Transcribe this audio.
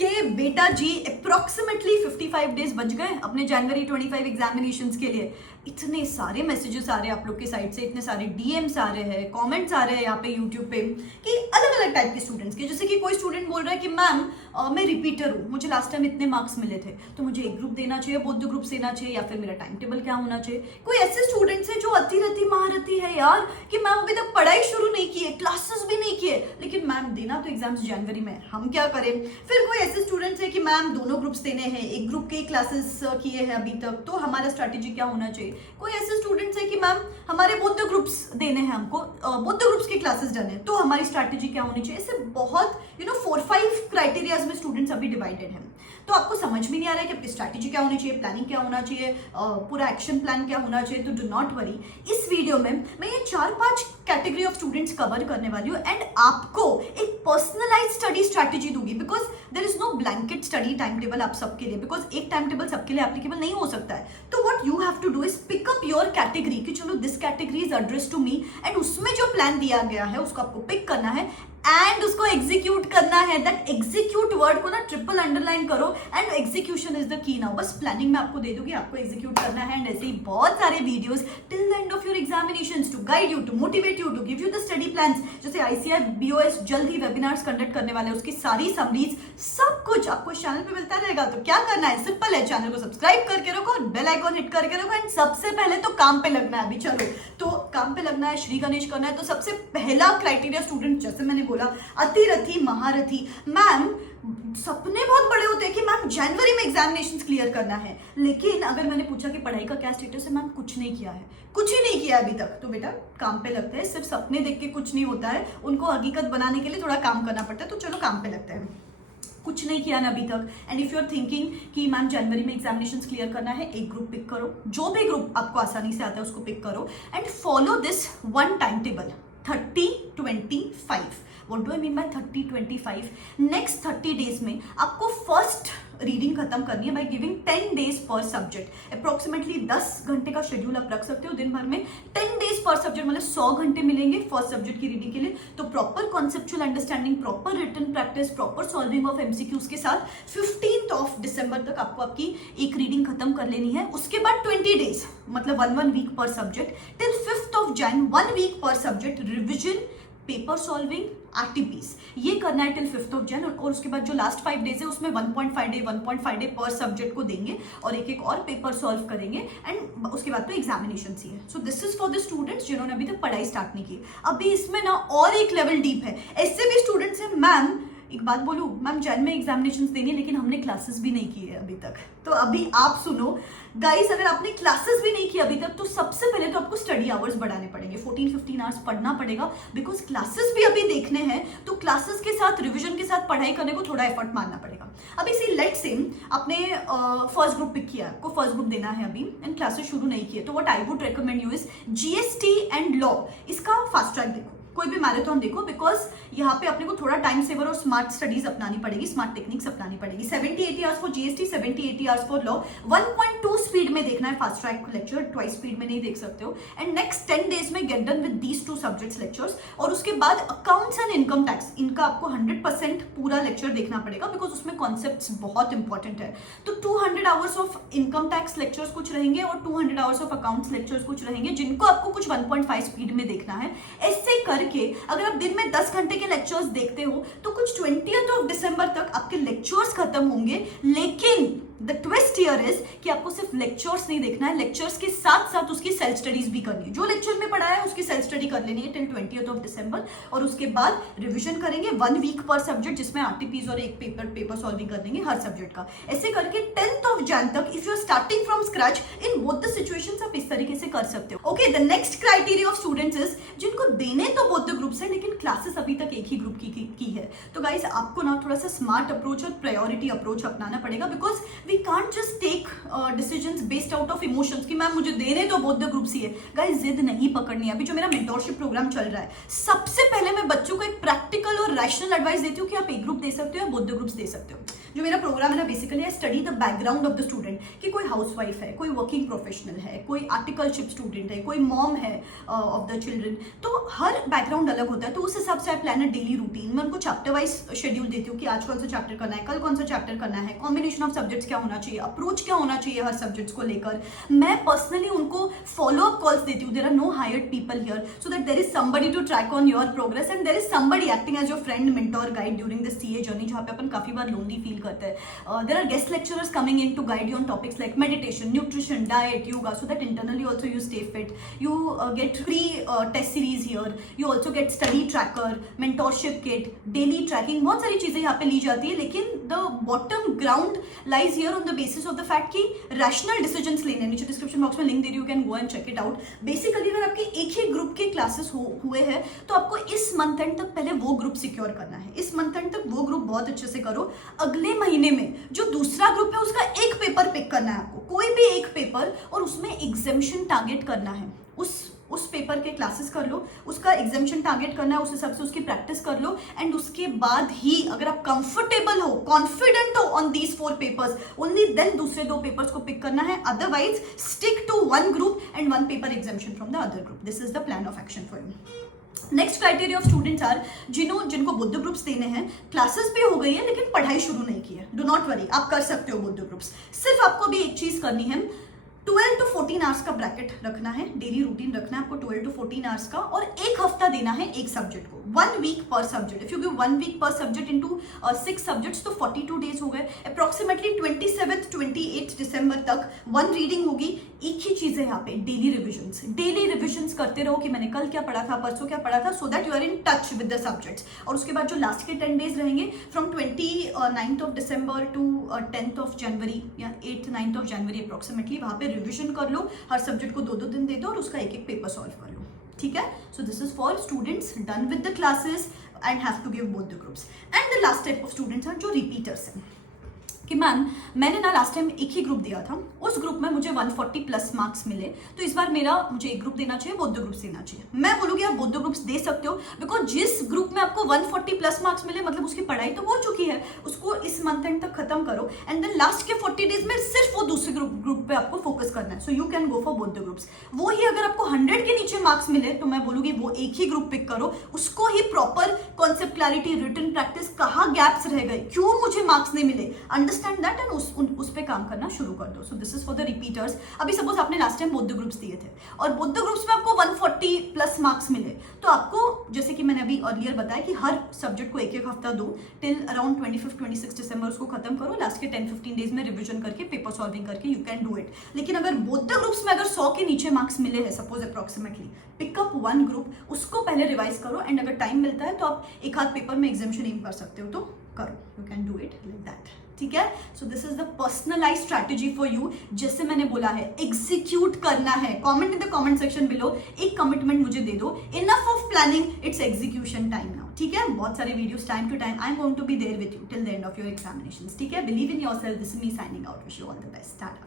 Okay बेटा जी, approximately 55 days बच गए अपने जनवरी 25 एग्जामिनेशंस के लिए। इतने सारे मैसेजेस आ रहे हैं आप लोग के साइड से, इतने सारे डीएम्स आ रहे हैं, कमेंट्स आ रहे हैं यहाँ पे यूट्यूब पे कि अलग अलग टाइप के स्टूडेंट्स के। जैसे कि कोई स्टूडेंट बोल रहा है कि मैम मैं रिपीटर हूँ, मुझे लास्ट टाइम इतने मार्क्स मिले थे, तो मुझे एक ग्रुप देना चाहिए, बोथ ग्रुप देना चाहिए, या फिर मेरा टाइम टेबल क्या होना चाहिए। कोई ऐसे स्टूडेंट्स है जो अतिरथी महारथी है यार कि मैम अभी तक पढ़ाई शुरू नहीं की है, क्लासेस भी नहीं किए, लेकिन मैम देना तो एग्जाम्स जनवरी में, हम क्या करें। फिर कोई ऐसे स्टूडेंट्स है कि मैम दोनों ग्रुप्स देने हैं, एक ग्रुप के क्लासेस किए हैं अभी तक, तो हमारा स्ट्रैटेजी क्या होना चाहिए। कोई ऐसे स्टूडेंट्स है कि मैम हमारे बोथ ग्रुप्स देने हैं, हमको बोथ ग्रुप्स के क्लासेस जाने हैं, तो हमारी स्ट्रैटेजी क्या होनी चाहिए। ऐसे बहुत 4-5 क्राइटेरियाज में स्टूडेंट्स अभी डिवाइडेड हैं। तो आपको समझ में नहीं आ रहा है कि आपकी स्ट्रैटेजी क्या होनी चाहिए, प्लानिंग क्या होना चाहिए, पूरा एक्शन प्लान क्या होना चाहिए, तो डू नॉट वरी। इस वीडियो में मैं ये 4-5 कैटेगरी ऑफ स्टूडेंट्स कवर करने वाली हूँ एंड आपको एक पर्सनलाइज स्टडी स्ट्रैटेजी दूंगी, because there is no blanket study time table आप सबके लिए, बिकॉज एक टाइम टेबल सबके लिए एप्लीकेबल नहीं हो सकता है। तो what you have to do is pick up your category कि चलो this category is address to me, and उसमें जो प्लान दिया गया है उसको आपको पिक करना है एंड उसको एग्जीक्यूट करना है। दैट एग्जीक्यूट वर्ड को ना ट्रिपल अंडरलाइन करो, and execution is the key now. बस प्लानिंग मैं आपको दे दूंगी, आपको एग्जीक्यूट करना है, एंड ऐसे ही बहुत सारे videos till the end of your examinations to guide you, to motivate you, to give you the study plans. जैसे आईसीआर बीओएस जल्द ही वेबिनार्स कंडक्ट करने वाले हैं, उसकी सारी समरीज सब कुछ आपको इस चैनल पे मिलता रहेगा। तो क्या करना है, सिंपल है, चैनल को सब्सक्राइब करके रखो और बेल आइकॉन हिट करके रखो, एंड सबसे पहले तो काम पे लगना है। अभी चलो तो काम पे लगना है, श्री गणेश करना है। तो सबसे पहला क्राइटेरिया स्टूडेंट, जैसे मैंने बोला, अतिरथी महारथी। मैम सपने बहुत बड़े होते हैं कि मैम जनवरी में एग्जामिनेशंस क्लियर करना है, लेकिन अगर मैंने पूछा कि पढ़ाई का क्या स्टेटस है, मैम कुछ नहीं किया है, कुछ ही नहीं किया अभी तक, तो बेटा काम पे लगता है। सिर्फ सपने देख के कुछ नहीं होता है, उनको हकीकत बनाने के लिए थोड़ा काम करना पड़ता है। तो चलो काम पे लगता है, कुछ नहीं किया ना अभी तक। And if you are thinking कि मैम जनवरी में एग्जामिनेशंस क्लियर करना है, एक ग्रुप पिक करो, जो भी ग्रुप आपको आसानी से आता है उसको पिक करो, and follow this one time table 30-25। What do I mean by 30-25? Next 30 days में आपको फर्स्ट रीडिंग खत्म करनी है बाय गिविंग 10 डेज पर सब्जेक्ट। अप्रोक्सीमेटली 10 घंटे का शेड्यूल आप रख सकते हो दिन भर में। 10 डेज पर सब्जेक्ट मतलब 100 घंटे मिलेंगे फर्स्ट सब्जेक्ट की रीडिंग के लिए। तो proper conceptual understanding, proper written practice, proper solving of MCQs के साथ 15 दिसंबर तक आपको आपकी एक रीडिंग खत्म कर लेनी है। उसके बाद 20 डेज मतलब 1 वीक पर सब्जेक्ट टिल 5 जनवरी 1 वीक पर subject revision, paper solving, RTPs, ये करना है टिल 5 जनवरी। और उसके बाद जो लास्ट 5 डेज है उसमें 1.5 डे पर सब्जेक्ट को देंगे और एक एक और पेपर सॉल्व करेंगे, एंड उसके बाद तो एग्जामिनेशन ही है। So this is for the students जिन्होंने अभी तक पढ़ाई स्टार्ट नहीं की। अभी इसमें ना और एक लेवल डीप है। ऐसे भी स्टूडेंट्स हैं, मैम एक बात बोलूं, मैम जैन में एग्जामिनेशंस देनी है लेकिन हमने क्लासेस भी नहीं की है अभी तक। तो अभी आप सुनो गाइस, अगर आपने क्लासेस भी नहीं की अभी तक, तो सबसे पहले तो आपको स्टडी आवर्स बढ़ाने पड़ेंगे, 14-15 आवर्स पढ़ना पड़ेगा, बिकॉज क्लासेस भी अभी देखने हैं। तो क्लासेस के साथ रिविजन के साथ पढ़ाई करने को थोड़ा एफर्ट मारना पड़ेगा। अभी सी लेट से आपने फर्स्ट ग्रुप पिक किया, आपको फर्स्ट ग्रुप देना है अभी, एंड क्लासेस शुरू नहीं किए, तो what I would recommend you is GST and law, इसका फास्ट ट्रैक देखो, कोई भी मैराथन देखो, बिकॉज यहाँ पे अपने को थोड़ा टाइम सेवर और स्मार्ट स्टडीज अपनानी पड़ेगी, स्मार्ट टेक्निक्स अपनानी पड़ेगी। 70-80 hours for GST, 70-80 hours for law. 1.2 speed में देखना है फास्ट ट्रैक लेक्चर, 2 स्पीड में नहीं देख सकते हो। एंड नेक्स्ट 10 डेज में get done with these 2 subjects lectures. और उसके बाद अकाउंट्स एंड इनकम टैक्स, इनका आपको 100% पूरा लेक्चर देखना पड़ेगा, बिकॉज उसमें कॉन्सेप्ट्स बहुत इंपॉर्टेंट है। तो 200 hours of income tax lectures कुछ रहेंगे और 200 आवर्स ऑफ अकाउंट्स लेक्चर्स कुछ रहेंगे, जिनको आपको कुछ 1.5 स्पीड में देखना है। ऐसे करके अगर आप दिन में 10 घंटे के लेक्चर्स देखते हो तो कुछ 20 दिसंबर तक आपके लेक्चर्स खत्म होंगे। लेकिन द ट्विस्ट हियर इज कि आपको सिर्फ लेक्चर्स नहीं देखना है, लेक्चर्स के साथ साथ उसकी सेल्फ स्टडीज भी करनी है। जो लेक्चर में पढ़ा है उसकी सेल्फ स्टडी कर लेनी है टिल 20 दिसंबर, और उसके बाद रिवीजन करेंगे 1 वीक पर सब्जेक्ट, जिसमें आरटीपीस और एक पेपर सॉल्विंग कर देंगे हर सब्जेक्ट का। ऐसे करके 10 जनवरी तक if you are starting from scratch in both the situations, आप इस तरीके से कर सकते हो। Okay, the next criteria of students is जिनको देने तो बोथ द ग्रुप्स है, लेकिन क्लासेस अभी तक एक ही ग्रुप की है। तो गाइस आपको ना थोड़ा सा स्मार्ट अप्रोच और प्रायोरिटी अप्रोच अपनाना पड़ेगा, because we can't just take decisions based out of emotions कि मैम मुझे देने तो बोथ द ग्रुप्स ही है। गाइस जिद नहीं पकड़नी है। अभी जो मेरा मेंटोरशिप प्रोग्राम चल रहा है, सबसे पहले मैं बच्चों को एक प्रैक्टिकल और रैशनल एडवाइस देती हूँ कि आप एक ग्रुप दे सकते हो या बोथ द ग्रुप्स दे सकते हो। जो मेरा प्रोग्राम है ना basically I study the background of the student, कि कोई हाउसवाइफ है, कोई वर्किंग प्रोफेशनल है, कोई आर्टिकलशिप स्टूडेंट है, कोई मॉम है ऑफ द चिल्ड्रन, तो हर बैकग्राउंड अलग होता है। तो उस हिसाब से I plan a daily routine. मैं उनको चैप्टर वाइज शेड्यूल देती हूँ कि आज कौन सा चैप्टर करना है, कल कौन सा चैप्टर करना है, कॉम्बिनेशन ऑफ सब्जेक्ट्स क्या होना चाहिए, अप्रोच क्या होना चाहिए हर सब्जेक्ट्स को लेकर। मैं पर्सनली उनको फॉलो अप कॉल्स देती हूँ। There are no hired people here, so that there is somebody to track on your progress and there is somebody acting as your friend, mentor, guide during the CA journey, जहाँ पे अपन काफी बार lonely feel करते हैं। There are guest lecturers coming in to guide you on topics like meditation, nutrition, diet, yoga, so that internally also you stay fit. You get free test series here. You also get study tracker, mentorship kit, daily tracking. बहुत सारी चीजें यहाँ पे ली जाती है, लेकिन the bottom ground lies here on the basis of the fact कि rational decisions लेने, नीचे डिस्क्रिप्शन बॉक्स में लिंक दे रही हूँ, you can go and check it out. Basically अगर आपके एक ही ग्रुप के क्लासेस हुए हैं तो आपको इस मंथ एंड तक पहले वो ग्रुप सिक्योर करना है। इस मंथ एंड तक वो ग्रुप बहुत अच्छे से करो। अगले महीने में जो दूसरा ग्रुप है उसका एक पेपर पिक करना है आपको, कोई भी एक पेपर, और उसमें एग्जामिशन टारगेट करना है। उस पेपर के क्लासेस कर लो, उसका एग्जामिशन टारगेट करना है, उस हिसाब से उसकी प्रैक्टिस कर लो। एंड उसके बाद ही अगर आप कंफर्टेबल हो, कॉन्फिडेंट हो on these 4 papers, only then दूसरे 2 पेपर्स को पिक करना है। Otherwise stick to 1 group and 1 paper examination from the other group. This is the plan of action for you. Next criteria of students are जिनको both groups देने हैं, classes भी हो गई है लेकिन पढ़ाई शुरू नहीं की है। डू नॉट वरी, आप कर सकते हो बुद्ध ग्रुप्स। सिर्फ आपको भी एक चीज करनी है, 12 to 14 आवर्स का ब्रैकेट रखना है, डेली रूटीन रखना है आपको 12 to 14 आवर्स का, और एक हफ्ता देना है एक सब्जेक्ट को, 1 वीक पर subject. If you give 1 week पर सब्जेक्ट इनटू 6 सब्जेक्ट्स तो 42 डेज हो गए। अप्रोक्सीमेटली 27-28 दिसंबर तक 1 रीडिंग होगी। एक ही चीज है यहाँ पे, डेली रिविजन्स करते रहो कि मैंने कल क्या पढ़ा था, परसों क्या पढ़ा था, so that you are in touch with the subjects. और उसके बाद जो लास्ट के 10 डेज रहेंगे from 29th of December to 10th of January या 8th-9th ऑफ जनवरी अप्रोक्सीमेटली, वहां पे रिविजन कर लो। हर सब्जेक्ट को 2-2 दिन दे दो और उसका एक पेपर सॉल्व कर लो, ठीक है। So this is for students done with the classes and have to give both the groups. And the last type of students are जो रिपीटर्स हैं, कि मैम मैंने ना लास्ट टाइम एक ही ग्रुप दिया था, उस ग्रुप में मुझे 140 प्लस मार्क्स मिले, तो इस बार मुझे एक ग्रुप देना चाहिए, बौद्ध ग्रुप्स देना चाहिए। मैं बोलूँगी आप बौद्ध ग्रुप्स दे सकते हो, बिकॉज जिस ग्रुप में आपको 140 प्लस मार्क्स मिले मतलब उसकी पढ़ाई तो हो चुकी है, उसको इस मंथ एंड तक खत्म करो एंड देन लास्ट के 40 डेज में सिर्फ वो दूसरे ग्रुप पे आपको फोकस करना है। So you can go for बौद्ध ग्रुप्स। वो ही अगर आपको 100 के नीचे मार्क्स मिले तो मैं बोलूँगी वो एक ही ग्रुप पिक करो, उसको ही proper concept clarity, written practice, कहाँ गैप्स रह गए, क्यों मुझे मार्क्स नहीं मिले, अंडरस्टैंड दैट एंड उस पे काम करना शुरू कर दो। सो this is for the repeaters. अभी सपोज आपने लास्ट टाइम बौद्ध ग्रुप्स दिए थे और बौद्ध ग्रुप्स में आपको 140 प्लस मार्क्स मिले, तो आपको जैसे कि मैंने अभी अर्लियर बताया कि हर सब्जेक्ट को एक हफ्ता दो, टिल अराउंड 25-26 दिसंबर उसको खत्म करो। लास्ट के 10-15 डेज में रिविजन करके, पेपर सॉल्विंग करके यू कैन डू इट। लेकिन अगर बौद्ध ग्रुप्स में अगर 100 के नीचे मार्क्स मिले हैं सपोज अप्रोक्सीमेटली, पिकअप 1 ग्रुप, उसको पहले रिवाइज करो एंड अगर टाइम मिलता है तो आप एक आध पेपर में एग्जामिशन एम कर सकते हो तो करो, you can do it like that, ठीक है। So this is the personalise strategy for you. जैसे मैंने बोला है एग्जीक्यूट करना है। Comment in the comment section below, एक कमिटमेंट मुझे दे दो, enough of planning, it's execution time now, ठीक है। बहुत सारे videos time to time, I am going to be there with you till the end of your examinations, ठीक है। Believe in yourself, this is me signing out, wish you all the best, Tata.